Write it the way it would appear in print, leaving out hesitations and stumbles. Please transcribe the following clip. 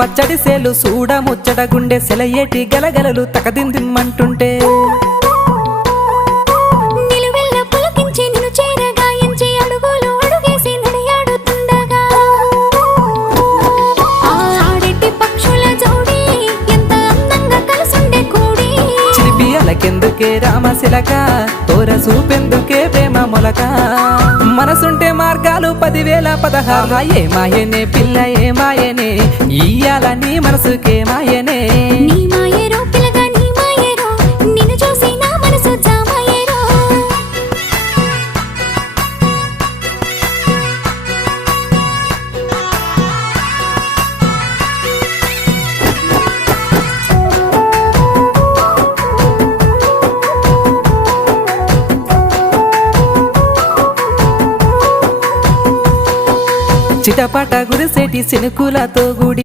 పచ్చడి సేలు సూడ ముచ్చట గుండె సెలయేటి గలగలలు తకదిందిమ్మంటుంటే నిలువెల్ల పులకించి నిన్ను చేరగాయించి అడుగులు అడుగేసి నడియాడుతుండగా ఆడెట్టి పక్షుల జోడి ఎంత అందంగా కలుసుండే కూడి చిలిపియలకెందుకే రామశిలక తోర చూపెందుకే ప్రేమ మొలక మనసుంటే మార్గాలు 10,016 ఏ మాయనే పిల్ల ఏ మాయనే ఇయ్యాల నీ మనసుకే మాయనే నీ మాయేరో పిల్లగా నీ మాయేరో నిన్ను చూసి నా మనసు జామాయేరో చిటపట గురిసేటి సినుకులతో గుడి